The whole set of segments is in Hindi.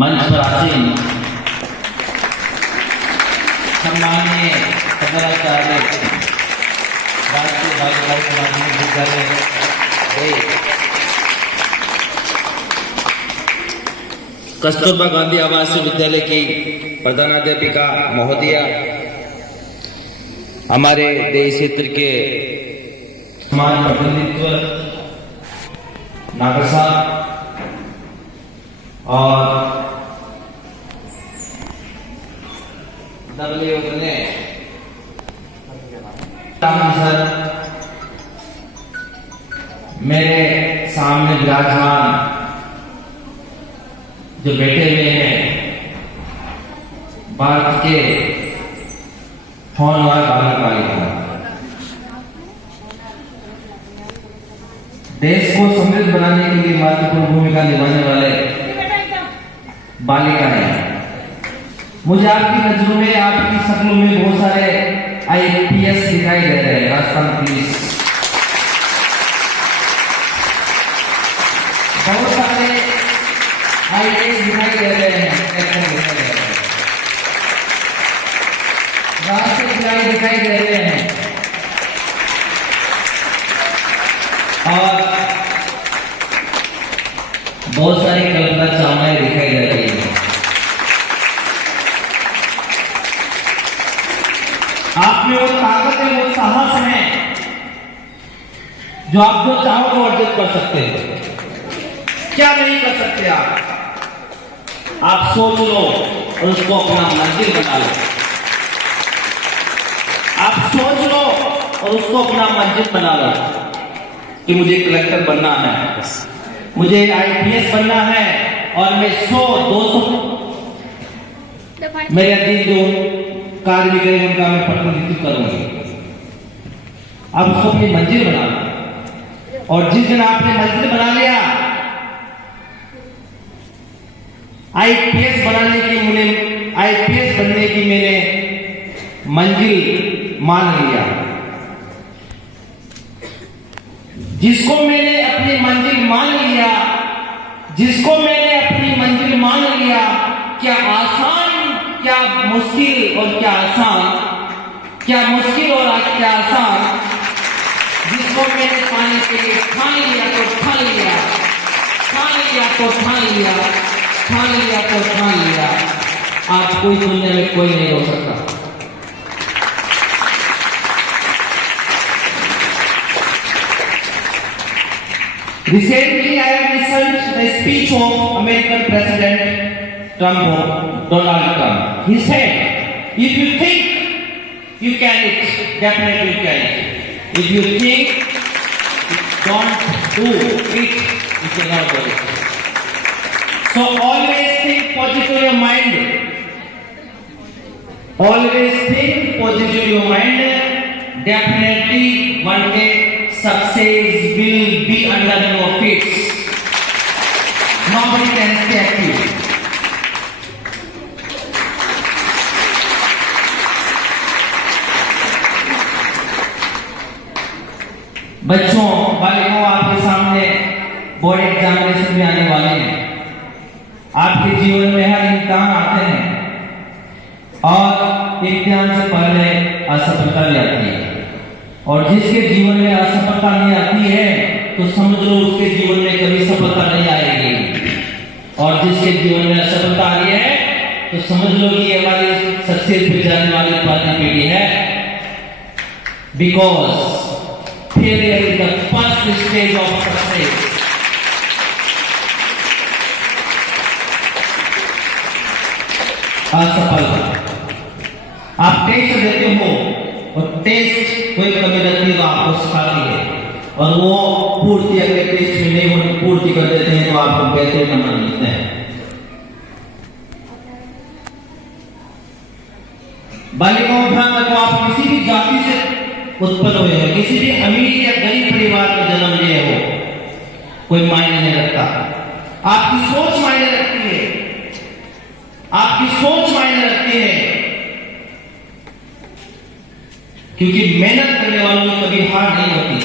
मंच पर आसीन सम्माननीय पदाधिकारी राष्ट्रीय बालिका माध्यमिक विद्यालय कस्तूरबा गांधी आवासीय विद्यालय की प्रधानाध्यापिका महोदया, हमारे देश क्षेत्र के समान प्रतिनिधित्व नागर साहब और सर, मेरे सामने विराजमान जो बैठे हुए हैं भारत के होनहार बालक बालिका, देश को समृद्ध बनाने के लिए महत्वपूर्ण भूमिका निभाने वाले बालिका है। मुझे आपकी नजरों में, आपकी शक्लों में बहुत सारे IPS दिखाई दे रहे हैं, राजस्थान पुलिस, बहुत सारे IAS दिखाई दे रहे हैं, राष्ट्रीय खिलाड़ी दिखाई दे रहे हैं और बहुत सारी कल्पना चावलाएं दिखाई दे रही है। आप में वो ताकत है, वो साहस है जो आप जो चाहो वो अर्जित कर सकते हैं। क्या नहीं कर सकते आप सोच लो और उसको अपना मंजिल बना लो। आप सोच लो और उसको अपना मंजिल बना लो कि मुझे कलेक्टर बनना है, मुझे IPS बनना है और मैं 100-200 मेरे अधीन जो कार्य गए उनका मैं प्रतिनिधित्व करूंगी। आप उसको अपनी मंजिल बना लो और जिस दिन आपने मंजिल बना लिया, IPS बनाने की IPS बनने की मैंने मंजिल मान लिया, जिसको मैंने अपनी मंजिल मान लिया, जिसको मैंने अपनी मंजिल मान लिया, क्या आसान, क्या मुश्किल और क्या आसान, क्या मुश्किल और क्या आसान, जिसको मैंने पाने के लिए ठान लिया तो ठान लिया, ठान लिया तो ठान लिया, ठान लिया तो ठान लिया, आप कोई दुनिया में कोई नहीं हो सकता। Recently, I have listened the speech of American President Donald Trump. He said, if you think you can it, definitely you can it. If you think don't do it, you cannot do it. So always think positive in your mind. Always think positive in your mind. Definitely one day success will be under your feet. Nobody can stop you. बच्चों, बालिकाओं, आपके सामने बोर्ड एग्जामिनेशन भी आने वाले हैं। आपके जीवन में हर इम्तिहान आते हैं और इम्तिहान से पहले असफलता भी आती है, और जिसके जीवन में असफलता नहीं आती है तो समझ लो उसके जीवन में कभी सफलता नहीं आएगी, और जिसके जीवन में असफलता आ रही है तो समझ लो कि हमारी सक्सेस पे जाने वाली पहली पीढ़ी है। Because failure is the first stage of success. असफलता, आप टेस्ट देते हो और टेस्ट कोई कमी रखती तो आपको सिखाती है, और वो पूर्ति अगर टेस्ट में नहीं होती पूर्ति कर देते हैं तो आपको बेहतर नंबर मिलते हैं। बालिकाओं, ध्यान रखो, आप किसी भी जाति से उत्पन्न हुए हो, किसी भी अमीर या गरीब परिवार में जन्म लिए हो, कोई मायने नहीं रखता। आपकी सोच मायने रखती है, आपकी सोच मायने रखती है, क्योंकि मेहनत करने वालों की कभी हार नहीं होती,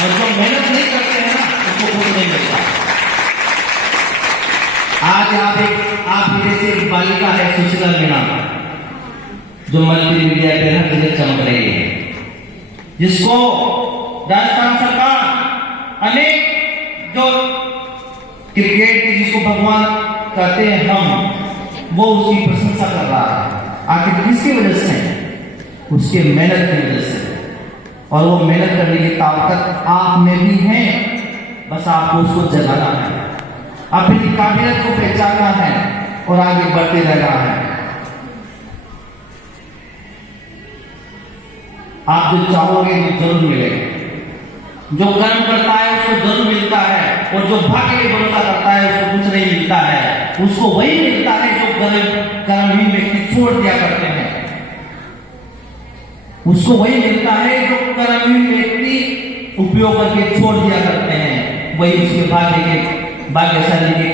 और जो मेहनत नहीं करते हैं उसको कुछ नहीं मिलता। आज आप जैसे एक बालिका है सुशीला मीणा, जो मल्टी मीडिया पे हर जगह चमक रही है, जिसको राजस्थान सरकार अनेक जो क्रिकेट जिसको भगवान कहते हैं हम, वो उसकी प्रशंसा कर रहा है। आखिर किसकी वजह से? उसके मेहनत की वजह से। और वो मेहनत करने की ताकत आप में भी है, बस आपको उसको जगाना है, अपनी काबिलियत को पहचानना है और आगे बढ़ते रहना है। आप जो चाहोगे वो जरूर मिलेगा। जो कर्म करता है उसको जरूर मिलता है, और जो भाग्य पे भरोसा करता है उसको कुछ नहीं मिलता है। उसको वही मिलता है जो कर्महीन व्यक्ति छोड़ दिया करते हैं। उसको वही मिलता है जो कर्महीन व्यक्ति उपयोग करके छोड़ दिया करते हैं, वही उसके भाग्यशाली के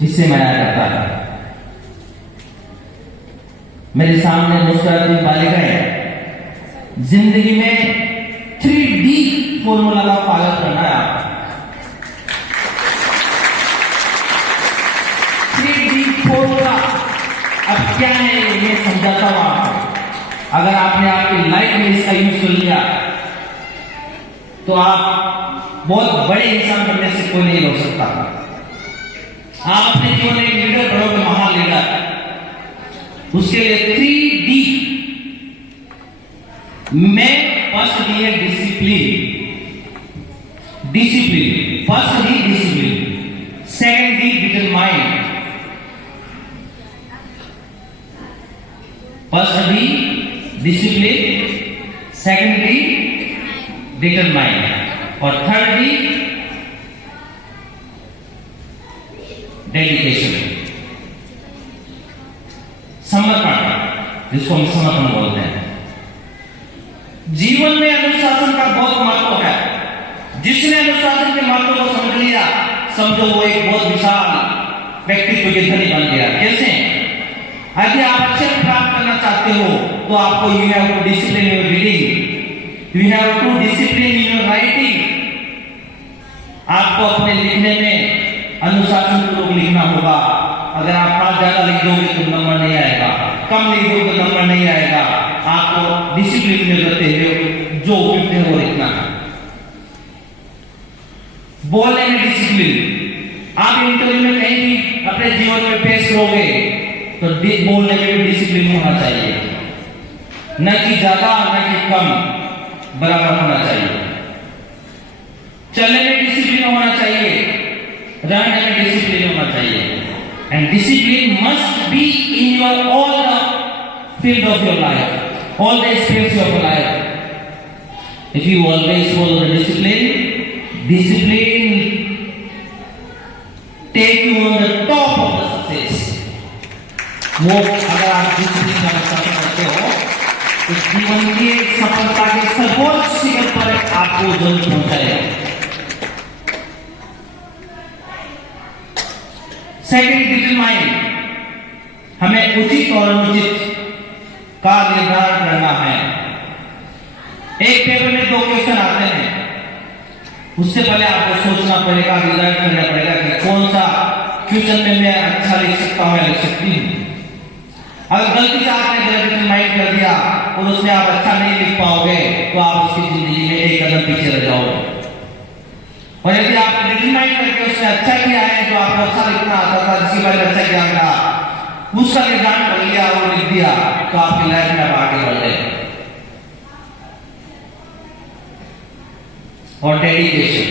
हिस्से में आया करता है। मेरे सामने मुस्कुराती बालिकाएं, जिंदगी में 3D फॉर्मूला का पालन करना है। आप 3D फॉर्मूला अब क्या है ये समझाता हूं आपको। अगर आपने आपकी लाइफ में इसका यूज कर लिया तो आप बहुत बड़े इंसान बनने से कोई नहीं रोक सकता। आप अपने जीवन में लीडर बनोगे, महान लीडर। उसके लिए 3D में फर्स्ट डी है discipline. First D discipline, second D determine. First D discipline, second D determine, और थर्ड डी डेडिकेशन, समर्पण, जिसको हम समर्पण बोलते हैं। जीवन में अनुशासन का बहुत महत्व है। जिसने अनुशासन के महत्व को समझ लिया, समझो वो एक बहुत विशाल व्यक्तित्व के धनी बन गया। कैसे? यदि आप अक्षर प्राप्त करना चाहते हो तो आपको you have to discipline your reading, you have to discipline in your writing. आपको अपने लिखने में अनुशासन पूर्वक लिखना होगा। अगर आप पास ज्यादा लिख दोगे तो नंबर नहीं आएगा, कम लिख दोगे तो नंबर नहीं आएगा। आपको डिसिप्लिन में रहते हुए जो उपयुक्त है वो लिखना है। बोलने में डिसिप्लिन। आप इंटरव्यू में कहीं भी अपने जीवन में पेश करोगे तो बोलने में भी डिसिप्लिन होना चाहिए, न कि ज्यादा न कि कम, बराबर होना चाहिए। चलने में डिसिप्लिन होना चाहिए, रहने में डिसिप्लिन होना चाहिए। And discipline must be in your all the field of your life, all the aspects of life. If you always follow the discipline take you on the top of the success. वो अगर आप डिसिप्लिन का अनुसरण करते हो तो जीवन की सफलता के सर्वोच्च शिखर पर आपको जरूर पहुंचाएगा। सेकंड डिटरमाइन, हमें उचित और अनुचित का निर्धारण करना है। एक पेपर में 2 क्वेश्चन आते हैं, उससे पहले आपको सोचना पड़ेगा, निर्धारण करना पड़ेगा कि कौन सा क्वेश्चन में मैं अच्छा लिख सकता हूं या लिख सकती हूं। अगर गलती से आपने गलत डिटरमाइन कर दिया और उसमें आप अच्छा नहीं लिख पाओगे तो आप उसकी जिंदगी में एक कदम पीछे रह जाओगे। और यदि आप डिटरमाइन करके उसमें अच्छा किया है, जो आपको अच्छा लिखना आता था, जिसके बारे में अच्छा ज्ञान था, उसका निर्धारण कर लिया और लिख दिया, तो आपकी लाइफ में आप आगे बढ़ गए। और डेडिकेशन,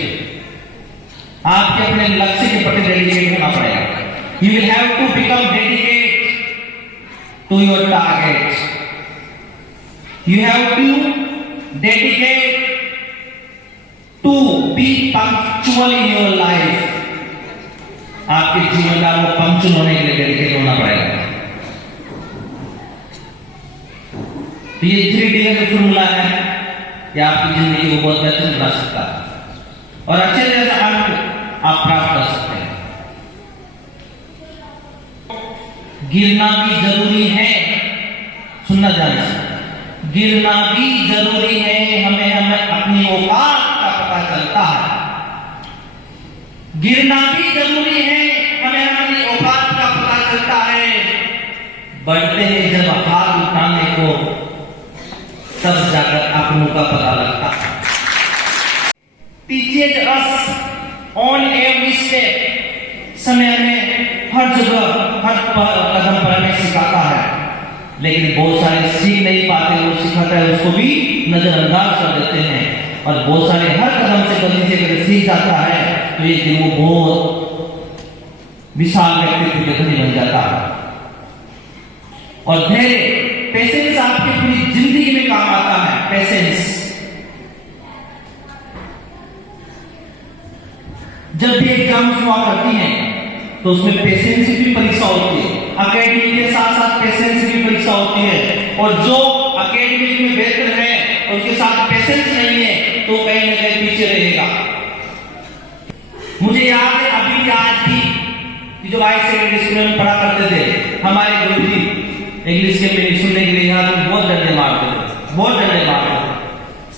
आपके अपने लक्ष्य के प्रति डेडिकेट होना पड़ेगा। You will have to become dedicate to your target, you have to dedicate to be punctual in your life. आपके जीवन में आपको पंक्चुअल होने के लिए डेडिकेट होना पड़ेगा। तो ये 3D का जो फॉर्मूला है, ये आपकी जिंदगी को बहुत बेहतर बना सकता है और अच्छे से अंक आप प्राप्त कर सकते हैं। गिरना भी जरूरी है, सुनना जाना, गिरना भी जरूरी है। हमें अपनी औकात का पता चलता है गिरना भी जरूरी है, हमें हमारी औकात का पता चलता है। बढ़ते हैं जब हाथ उठाने को, तब जाकर अपनों का पता लगता है। Teaches us on every step, समय हमें हर जगह हर कदम पर हमें सिखाता है, लेकिन बहुत सारे सीख नहीं पाते, वो सिखाता है उसको भी नजरअंदाज कर देते हैं। और बहुत सारे हर कदम से गलती से अगर सीख जाता है तो ये कि वो बहुत विशाल व्यक्तित्व के धनी बन जाता है। और धैर्य, पेशेंस आपकी पूरी जिंदगी में काम आता है। पेशेंस, जब भी एग्जाम हुआ करती हैं तो उसमें पेशेंस की भी परीक्षा होती है, एकेडमिक के साथ साथ पेशेंस की परीक्षा होती है। और जो एकेडमिक में बेहतर है उसके साथ पेशेंस नहीं है तो कहीं ना कहीं पीछे रहेगा। मुझे याद है अभी भी, आज भी, कि जो हाई सेकेंडरी स्कूल में पढ़ा करते थे, हमारे गुरुजी इंग्लिश के मेरे सुनने के लिए यहाँ तो बहुत डंडे मारते थे, बहुत डंडे मारते थे।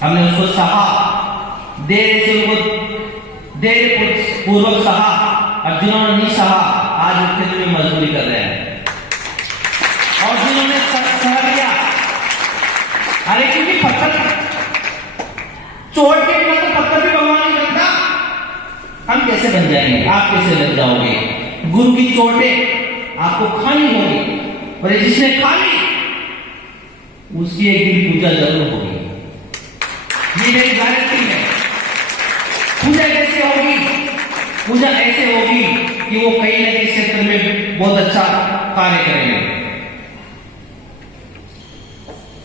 हमने उसको सहा, देर से उनको देर पूर्वक सहा, और जिन्होंने नहीं सहा आज वो खेत में मजदूरी कर रहे हैं। और जिन्होंने सह लिया, अरे क्योंकि पत्थर चोट के बिना तो पत्थर भी भगवान नहीं बनता, हम कैसे बन जाएंगे, आप कैसे लग जाओगे। गुरु की चोटें आपको खानी होगी, और जिसने खा ली उसकी एक दिन पूजा जरूर होगी। ये मेरी गारंटी है। पूजा कैसे होगी? पूजा ऐसे होगी कि वो कहीं ना कहीं क्षेत्र में बहुत अच्छा कार्य करेंगे।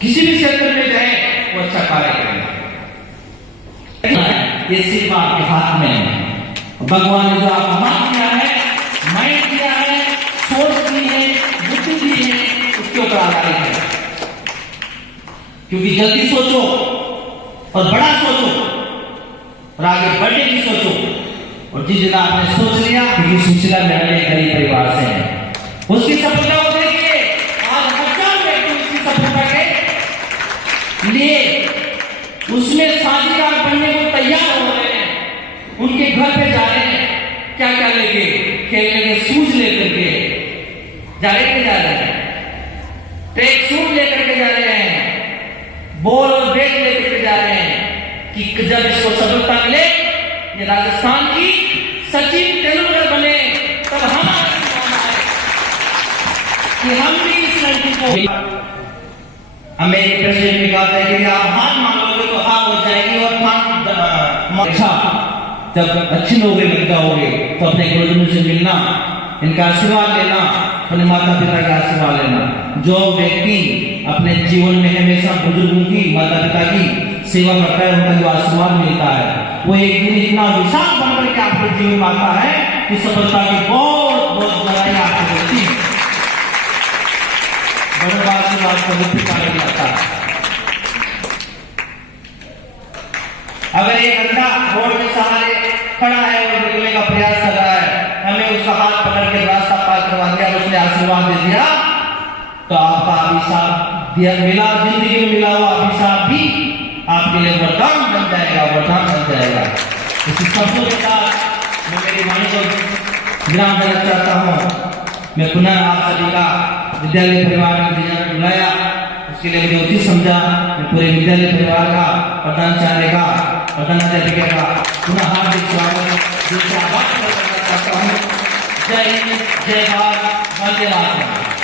किसी भी क्षेत्र में जाए वो अच्छा कार्य करेंगे। ये सिर्फ आपके हाथ में है। भगवान ने जो आपको मन किया है, माइंड किया है, सोच दी है, बुद्धि दी है, उसके ऊपर आधारित है। क्योंकि जल्दी सोचो और बड़ा सोचो और आगे बढ़ने की सोचो। और जिस दिन आपने सोच लिया, क्योंकि सुशीला मैडम एक गरीब परिवार से है, उसकी सफलता को देखिए। आज हजार व्यक्ति उसकी सफलता के लिए उसमें साझीदार बनने को तैयार हो रहे हैं। उनके घर पे जा रहे हैं, क्या क्या लेके, खेलने के शूज लेकर के जा रहे हैं, ट्रैक सूट लेकर के जा रहे हैं, बॉल और बैट लेकर के जा रहे हैं, कि जब इसको सफलता मिले, ये राजस्थान की सचिन तेंदुलकर बने, तब हमारा कि हम भी इस लड़की को, हमें एक प्रेसिडेंट ने कहा था कि आप हाथ मांगोगे तो हाथ हो जाएगी, और अच्छा जब अच्छी नौकरी लग जाओगे तो अपने गुरुजनों से मिलना, इनका आशीर्वाद लेना, अपने माता पिता का आशीर्वाद लेना। जो व्यक्ति अपने जीवन में हमेशा बुजुर्गों की, माता पिता की सेवा करता है, उनका जो आशीर्वाद मिलता है, वो एक दिन इतना विशाल बनकर के आपके जीवन में आता है कि सफलता की बहुत बहुत बड़ाई आपको होती है। बड़े आशीर्वाद का मुख्य कारण आता है। अगर एक बंदा रोड के सहारे खड़ा है और निकलने का प्रयास कर रहा है, हमें उसका हाथ पकड़ के रास्ता पार करवा दिया, उसने आशीर्वाद दे दिया, तो आपका अभिशाप दिया मिला, जिंदगी में मिला हुआ अभिशाप भी आपके लिए वरदान बन जाएगा, वरदान बन जाएगा। इसी शब्दों के साथ मैं मेरी वाणी को विराम देना चाहता हूँ। मैं पुनः आप सभी का विद्यालय परिवार में बुलाया, उसके लिए मुझे उचित समझा। मैं पूरे विद्यालय परिवार का, प्रधानाचार्य का, प्रधानाध्यापिका का पुनः हार्दिक स्वागत करना चाहता हूँ। जय हिंद, जय भारत, वंदे मातरम।